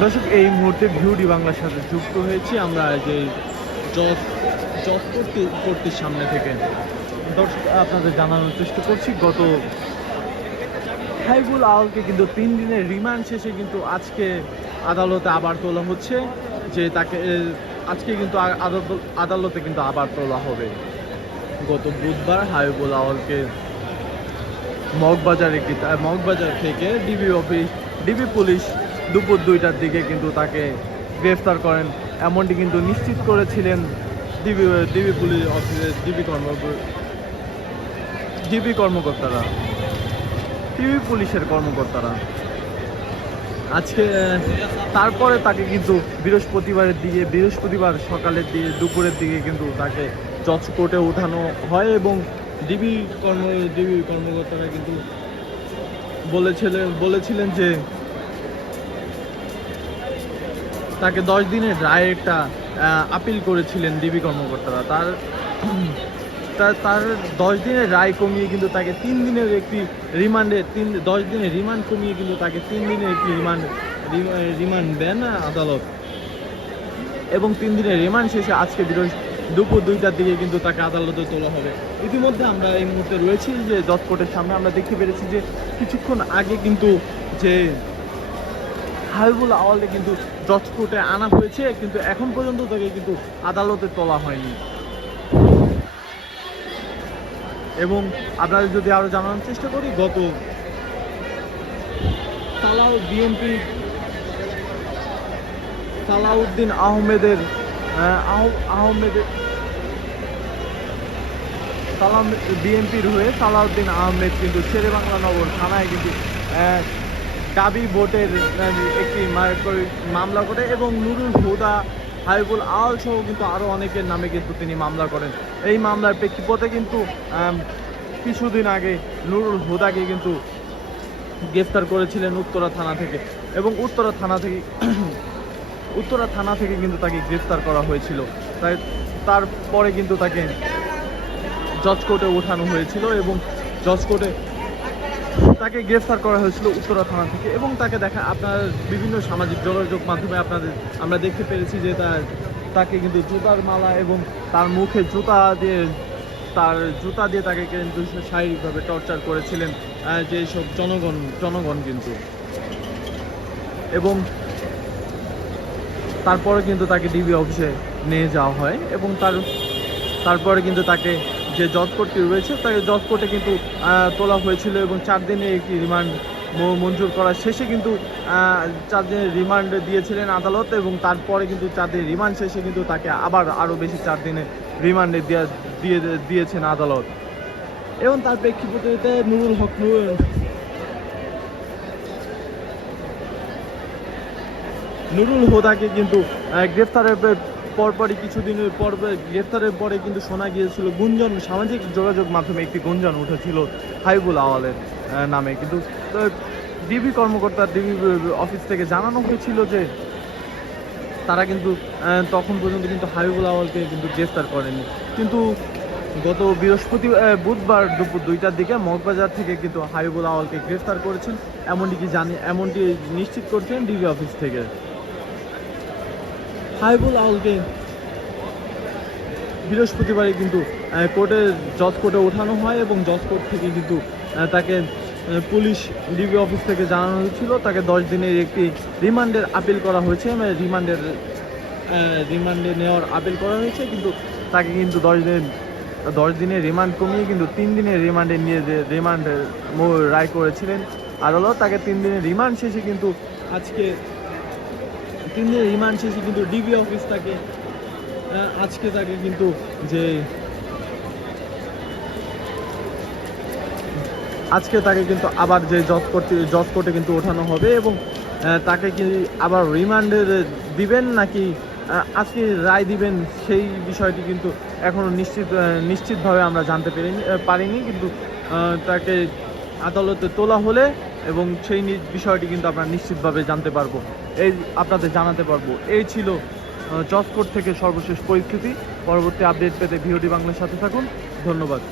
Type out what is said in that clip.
দর্শক, এই মুহূর্তে ভিউডি বাংলার সাথে যুক্ত হয়েছি। আমরা যে জজ জজ করতে সামনে থেকে। দর্শক, আপনাদের জানানোর চেষ্টা করছি, গত হাইবুল আওয়ালকে কিন্তু তিন দিনের রিমান্ড শেষে কিন্তু আজকে আদালতে আবার তোলা হচ্ছে, যে তাকে আজকে কিন্তু আদালত- কিন্তু আবার তোলা হবে। গত বুধবার হাইবুল আওয়ালকে মগবাজার মগবাজার থেকে ডিবি অফিস, ডিবি পুলিশ দুপুর দুইটার দিকে কিন্তু তাকে গ্রেফতার করেন। এমনটি কিন্তু নিশ্চিত করেছিলেন ডিবি ডিবি পুলিশ অফিসের ডিবি কর্ম, ডিবি কর্মকর্তারা। ডিবি পুলিশের কর্মকর্তারা। আজকে, তারপরে তাকে কিন্তু বৃহস্পতিবারের দিকে, বৃহস্পতিবার সকালের দিকে, দুপুরের দিকে কিন্তু তাকে জজ কোর্টে ওঠানো হয় এবং ডিবি কর্ম, ডিবি কর্মকর্তারা কিন্তু বলেছিলেন বলেছিলেন যে তাকে দশ দিনের রায় একটা আপিল করেছিলেন ডিবি কর্মকর্তারা। তার, তার- দশ দিনের রায় কমিয়ে কিন্তু তাকে তিন দিনের একটি রিমান্ডে তিন, দশ দিনের রিমান্ড কমিয়ে কিন্তু তাকে তিন দিনের একটি রিমান্ড রিমান্ড দেন আদালত। এবং তিন দিনের রিমান্ড শেষে আজকে বৃহস্পতি দুপুর দুইটার দিকে কিন্তু তাকে আদালতে তোলা হবে। ইতিমধ্যে আমরা এই মুহূর্তে রয়েছি যে জজ সামনে আমরা দেখতে পেরেছি যে কিছুক্ষণ আগে কিন্তু যে হাবিবুল আওয়ালকে কিন্তু জজ কোর্টে আনা হয়েছে কিন্তু এখন পর্যন্ত তাকে কিন্তু আদালতে তোলা হয়নি। এবং আপনাদের যদি আরও জানানোর চেষ্টা করি গত সালাহ বিএনপি সালাউদ্দিন আহমেদের আহ, আহ- আহমেদের সালাম বিএনপির হয়ে সালাউদ্দিন আহমেদ কিন্তু শেরে বাংলা নগর থানায় কিন্তু দাবি ভোটের একটি মামলা করে এবং নুরুল হুদা, হাবিবুল আল সহ কিন্তু আরও অনেকের নামে কিন্তু তিনি মামলা করেন। এই মামলার প্রেক্ষিপটে কিন্তু কিছুদিন আগে নুরুল হুদাকে কিন্তু গ্রেফতার করেছিলেন উত্তরা থানা থেকে এবং উত্তরা থানা থেকে উত্তরা থানা থেকে কিন্তু তাকে গ্রেফতার করা হয়েছিল। তাই তারপরে কিন্তু তাকে জজ কোর্টে ওঠানো হয়েছিল এবং জজ কোর্টে তাকে গ্রেফতার করা হয়েছিল উত্তরা থানা থেকে এবং তাকে দেখা আপনার বিভিন্ন সামাজিক যোগাযোগ মাধ্যমে আপনাদের আমরা দেখতে পেরেছি যে তার তাকে কিন্তু জুতার মালা এবং তার মুখে জুতা দিয়ে তার জুতা দিয়ে তাকে কিন্তু শারীরিকভাবে টর্চার করেছিলেন আহ, যে সব জনগণ জনগণ কিন্তু। এবং তারপরে কিন্তু তাকে ডিবি অফিসে নিয়ে যাওয়া হয় এবং তার তারপরে কিন্তু তাকে যে জজ কোর্টটি রয়েছে তাকে জজ কোর্টে কিন্তু তোলা হয়েছিল এবং চার দিনের একটি রিমান্ড মঞ্জুর করার শেষে কিন্তু চার দিনের রিমান্ড দিয়েছিলেন আদালত এবং তারপরে কিন্তু চার দিনের রিমান্ড শেষে কিন্তু তাকে আবার আরও বেশি চার দিনের রিমান্ডে দেয়া- দিয়ে, দিয়েছেন আদালত। এবং তার প্রেক্ষিপটে নুরুল হক নুরুল হোদাকে কিন্তু গ্রেফতারের পরপরই কিছুদিনের পর গ্রেফতারের পরে কিন্তু শোনা গিয়েছিল গুঞ্জন, সামাজিক যোগাযোগ মাধ্যমে একটি গুঞ্জন উঠেছিল হাইবুল আওয়ালের নামে। কিন্তু ডিবি কর্মকর্তা, ডিবি অফিস থেকে জানানো হয়েছিল যে তারা কিন্তু তখন পর্যন্ত কিন্তু হাবিবুল আওয়ালকে কিন্তু গ্রেফতার করেনি। কিন্তু গত বৃহস্পতি বুধবার দুপুর দুইটার দিকে মগবাজার থেকে কিন্তু হাবিবুল আওয়ালকে গ্রেফতার করেছেন। এমনটি কি জানি, এমনটি নিশ্চিত করছেন ডিবি অফিস থেকে? হাবিবুল আওয়ালকে বৃহস্পতিবারে কিন্তু কোর্টে, জজ কোর্টে ওঠানো হয় এবং জজ কোর্ট থেকে কিন্তু তাকে পুলিশ ডিবি অফিস থেকে জানানো হয়েছিল। তাকে দশ দিনের একটি রিমান্ডের আপিল করা হয়েছে। মানে রিমান্ডের রিমান্ডে নেওয়ার আপিল করা হয়েছে। কিন্তু তাকে কিন্তু দশ দিন, দশ দিনের রিমান্ড কমিয়ে কিন্তু তিন দিনের রিমান্ডে নিয়ে যে রিমান্ড রায় করেছিলেন আদালত, তাকে তিন দিনের রিমান্ড শেষে কিন্তু আজকে তিন দিনের রিমান্ড শেষে কিন্তু ডিবি অফিস তাকে আজকে তাকে কিন্তু যে আজকে তাকে কিন্তু আবার যে জজ করতে জজ কোর্টে কিন্তু ওঠানো হবে এবং তাকে কি আবার রিমান্ডে দিবেন নাকি আজকে রায় দিবেন সেই বিষয়টি কিন্তু এখনও নিশ্চিত নিশ্চিতভাবে আমরা জানতে পারিনি পারিনি। কিন্তু তাকে আদালতে তোলা হলে এবং সেই বিষয়টি কিন্তু আমরা নিশ্চিতভাবে জানতে পারব। এই আপনাদের জানাতে পারব। এই ছিল জজ থেকে সর্বশেষ পরিস্থিতি। পরবর্তী আপডেট পেতে ভিওডি বাংলার সাথে থাকুন। ধন্যবাদ।